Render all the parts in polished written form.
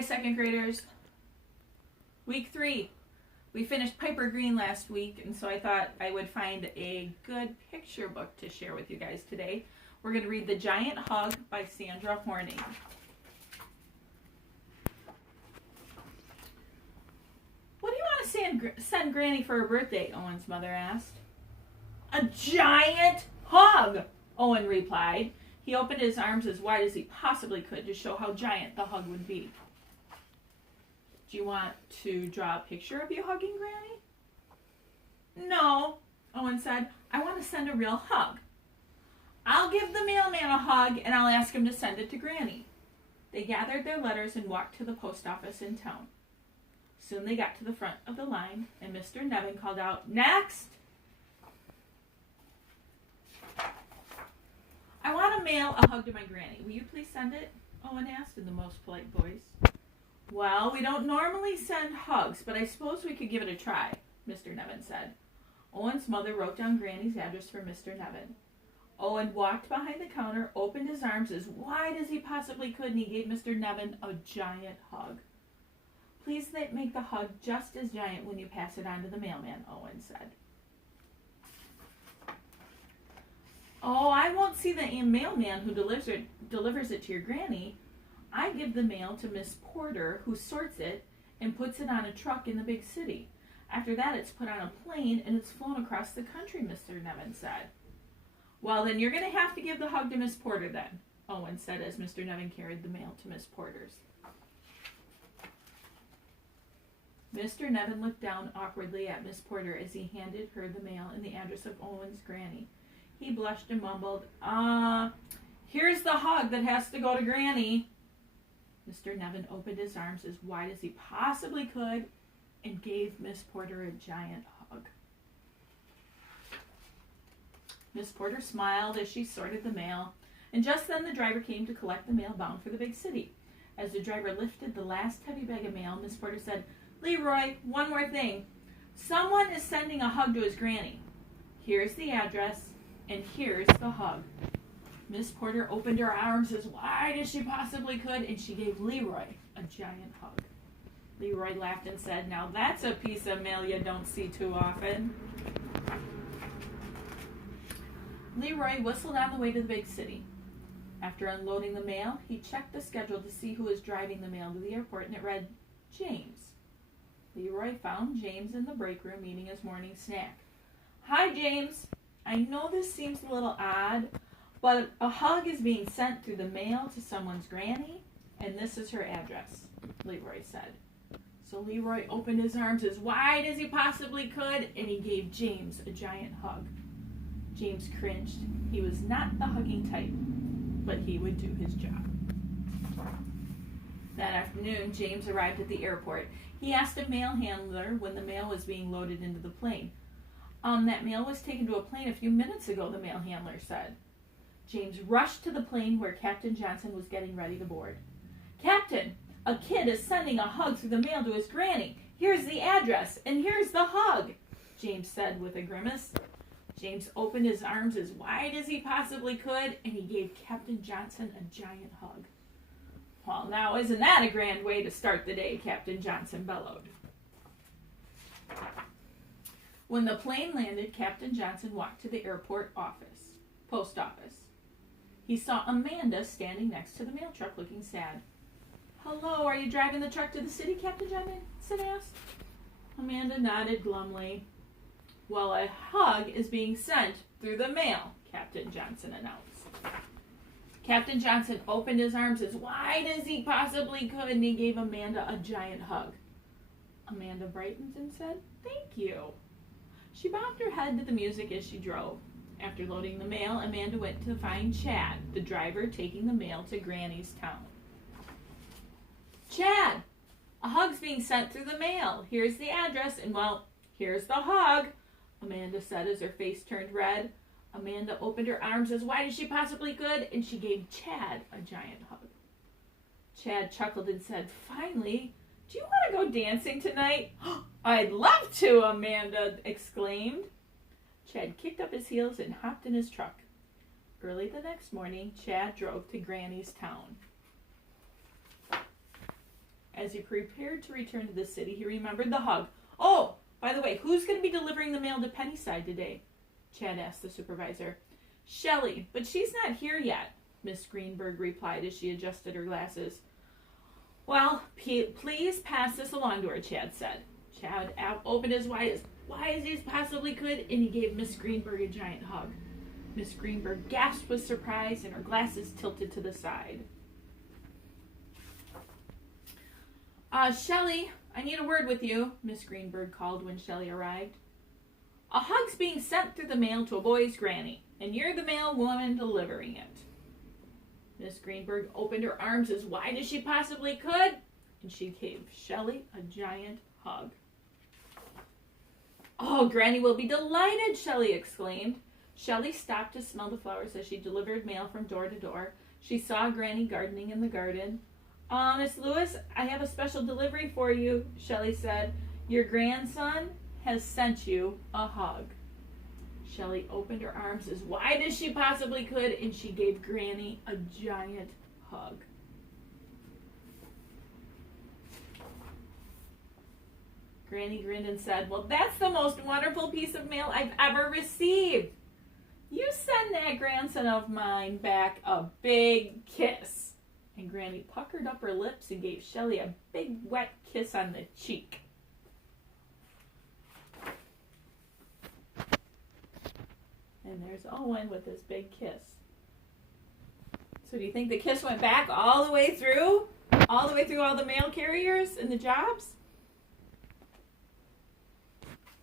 Hi, second graders. Week 3. We finished Piper Green last week, and so I thought I would find a good picture book to share with you guys today. We're going to read The Giant Hug by Sandra Horning. What do you want to send Granny for her birthday? Owen's mother asked. A giant hug, Owen replied. He opened his arms as wide as he possibly could to show how giant the hug would be. Do you want to draw a picture of you hugging Granny? No, Owen said. I want to send a real hug. I'll give the mailman a hug and I'll ask him to send it to Granny. They gathered their letters and walked to the post office in town. Soon they got to the front of the line and Mr. Nevin called out, "Next!" I want to mail a hug to my Granny. Will you please send it? Owen asked in the most polite voice. Well, we don't normally send hugs, but I suppose we could give it a try, Mr. Nevin said. Owen's mother wrote down Granny's address for Mr. Nevin. Owen walked behind the counter, opened his arms as wide as he possibly could, and he gave Mr. Nevin a giant hug. Please make the hug just as giant when you pass it on to the mailman, Owen said. Oh, I won't see the mailman who delivers it to your Granny. I give the mail to Miss Porter, who sorts it and puts it on a truck in the big city. After that, it's put on a plane and it's flown across the country, Mr. Nevin said. Well, then you're going to have to give the hug to Miss Porter then, Owen said as Mr. Nevin carried the mail to Miss Porter's. Mr. Nevin looked down awkwardly at Miss Porter as he handed her the mail and the address of Owen's Granny. He blushed and mumbled, here's the hug that has to go to Granny. Mr. Nevin opened his arms as wide as he possibly could and gave Miss Porter a giant hug. Miss Porter smiled as she sorted the mail, and just then the driver came to collect the mail bound for the big city. As the driver lifted the last heavy bag of mail, Miss Porter said, Leroy, one more thing. Someone is sending a hug to his Granny. Here's the address, and here's the hug. Miss Porter opened her arms as wide as she possibly could, and she gave Leroy a giant hug. Leroy laughed and said, now that's a piece of mail you don't see too often. Leroy whistled on the way to the big city. After unloading the mail, he checked the schedule to see who was driving the mail to the airport, and it read, James. Leroy found James in the break room eating his morning snack. Hi, James. I know this seems a little odd, but a hug is being sent through the mail to someone's Granny, and this is her address, Leroy said. So Leroy opened his arms as wide as he possibly could, and he gave James a giant hug. James cringed. He was not the hugging type, but he would do his job. That afternoon, James arrived at the airport. He asked a mail handler when the mail was being loaded into the plane. That mail was taken to a plane a few minutes ago, the mail handler said. James rushed to the plane where Captain Johnson was getting ready to board. Captain, a kid is sending a hug through the mail to his Granny. Here's the address, and here's the hug, James said with a grimace. James opened his arms as wide as he possibly could, and he gave Captain Johnson a giant hug. Well, now isn't that a grand way to start the day, Captain Johnson bellowed. When the plane landed, Captain Johnson walked to the airport post office. He saw Amanda standing next to the mail truck looking sad. Hello, are you driving the truck to the city, Captain Johnson asked. Amanda nodded glumly. Well, a hug is being sent through the mail, Captain Johnson announced. Captain Johnson opened his arms as wide as he possibly could, and he gave Amanda a giant hug. Amanda brightened and said, Thank you. She bobbed her head to the music as she drove. After loading the mail, Amanda went to find Chad, the driver taking the mail to Granny's town. Chad, a hug's being sent through the mail. Here's the address, and well, here's the hug, Amanda said as her face turned red. Amanda opened her arms as wide as she possibly could, and she gave Chad a giant hug. Chad chuckled and said, Finally, do you want to go dancing tonight? I'd love to, Amanda exclaimed. Chad kicked up his heels and hopped in his truck. Early the next morning, Chad drove to Granny's town. As he prepared to return to the city, he remembered the hug. Oh, by the way, who's going to be delivering the mail to Pennyside today? Chad asked the supervisor. Shelley, but she's not here yet, Miss Greenberg replied as she adjusted her glasses. Well, please pass this along to her, Chad said. Chad opened his wide as he possibly could, and he gave Miss Greenberg a giant hug. Miss Greenberg gasped with surprise, and her glasses tilted to the side. Shelley, I need a word with you, Miss Greenberg called when Shelley arrived. A hug's being sent through the mail to a boy's granny, and you're the mail woman delivering it. Miss Greenberg opened her arms as wide as she possibly could, and she gave Shelley a giant hug. Oh, Granny will be delighted, Shelley exclaimed. Shelley stopped to smell the flowers as she delivered mail from door to door. She saw Granny gardening in the garden. Miss Lewis, I have a special delivery for you, Shelley said. Your grandson has sent you a hug. Shelley opened her arms as wide as she possibly could, and she gave Granny a giant hug. Granny grinned and said, well, that's the most wonderful piece of mail I've ever received. You send that grandson of mine back a big kiss. And Granny puckered up her lips and gave Shelley a big wet kiss on the cheek. And there's Owen with his big kiss. So do you think the kiss went back all the way through? All the way through all the mail carriers and the jobs?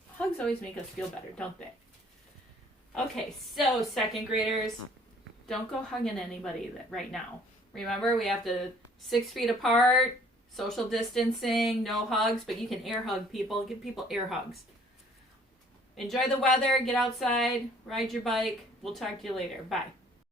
Hugs always make us feel better, don't they? Okay, so second graders, don't go hugging anybody right now. Remember, we have to 6 feet apart, social distancing, no hugs, but you can air hug people. Give people air hugs. Enjoy the weather, get outside, ride your bike. We'll talk to you later. Bye.